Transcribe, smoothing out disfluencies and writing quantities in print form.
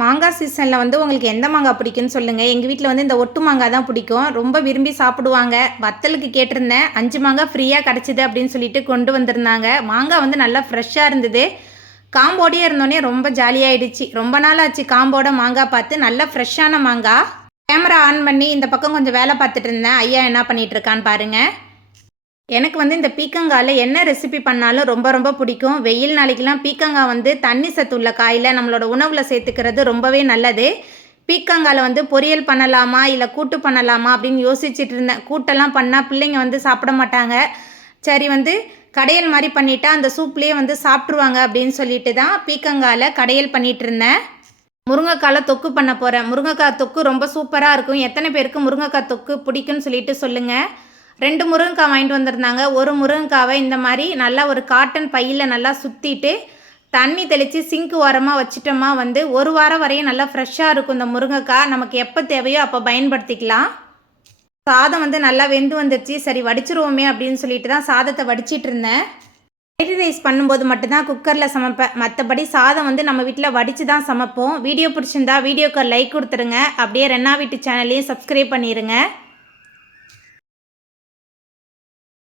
மாங்காய் சீசனில் வந்து உங்களுக்கு எந்த மாங்காய் பிடிக்குன்னு சொல்லுங்கள். எங்கள் வீட்டில் வந்து இந்த ஒட்டு மாங்காய் தான் பிடிக்கும். ரொம்ப விரும்பி சாப்பிடுவாங்க. வத்தலுக்கு கேட்டிருந்தேன். 5 மாங்காய் ஃப்ரீயாக கிடச்சிது அப்படின்னு சொல்லிட்டு கொண்டு வந்திருந்தாங்க. மாங்காய் வந்து நல்லா ஃப்ரெஷ்ஷாக இருந்தது. காம்போடையே இருந்தோடனே ரொம்ப ஜாலியாகிடுச்சு. ரொம்ப நாள் ஆச்சு காம்போட மாங்காய் பார்த்து. நல்லா ஃப்ரெஷ்ஷான மாங்காய். கேமரா ஆன் பண்ணி இந்த பக்கம் கொஞ்சம் வேலை பார்த்துட்டு இருந்தேன். ஐயா என்ன பண்ணிகிட்ருக்கான்னு பாருங்கள். எனக்கு வந்து இந்த பீக்கங்காயில் என்ன ரெசிபி பண்ணாலும் ரொம்ப ரொம்ப பிடிக்கும். வெயில் நாளைக்கெலாம் பீக்கங்காய் வந்து தண்ணி சத்து உள்ள காயில் நம்மளோட உணவில் சேர்த்துக்கிறது ரொம்பவே நல்லது. பீக்கங்காயில் வந்து பொரியல் பண்ணலாமா இல்லை கூட்டு பண்ணலாமா அப்படின்னு யோசிச்சுட்டு இருந்தேன். கூட்டெல்லாம் பண்ணால் பிள்ளைங்க வந்து சாப்பிட மாட்டாங்க. சரி வந்து கடையல் மாதிரி பண்ணிட்டா அந்த சூப்லேயே வந்து சாப்பிட்ருவாங்க அப்படின்னு சொல்லிட்டு தான் பீக்கங்காயில் கடையல் பண்ணிகிட்டு இருந்தேன். முருங்கைக்காயில் தொக்கு பண்ண போகிறேன். முருங்கைக்காய் தொக்கு ரொம்ப சூப்பராக இருக்கும். எத்தனை பேருக்கு முருங்கைக்காய் தொக்கு பிடிக்குன்னு சொல்லிட்டு சொல்லுங்கள். 2 முருங்கைக்காய் வாங்கிட்டு வந்திருந்தாங்க. ஒரு முருங்கைக்காவை இந்த மாதிரி நல்லா ஒரு காட்டன் பையில் நல்லா சுற்றிட்டு தண்ணி தெளித்து சிங்க்கு ஓரமாக வச்சிட்டோமா வந்து 1 வாரம் வரையும் நல்லா ஃப்ரெஷ்ஷாக இருக்கும். இந்த முருங்கைக்காய் நமக்கு எப்போ தேவையோ அப்போ பயன்படுத்திக்கலாம். சாதம் வந்து நல்லா வெந்து வந்துடுச்சு. சரி வடிச்சிருவோமே அப்படின்னு சொல்லிட்டு தான் சாதத்தை வடிச்சிட்டு இருந்தேன். ஃப்ரைட் ரைஸ் பண்ணும்போது மட்டும்தான் குக்கரில் சமைப்பேன். மற்றபடி சாதம் வந்து நம்ம வீட்டில் வடித்து தான் சமைப்போம். வீடியோ பிடிச்சிருந்தா வீடியோக்கு லைக் கொடுத்துருங்க. அப்படியே ரென்னா வீட்டு சேனலையும் சப்ஸ்கிரைப் பண்ணிடுங்க.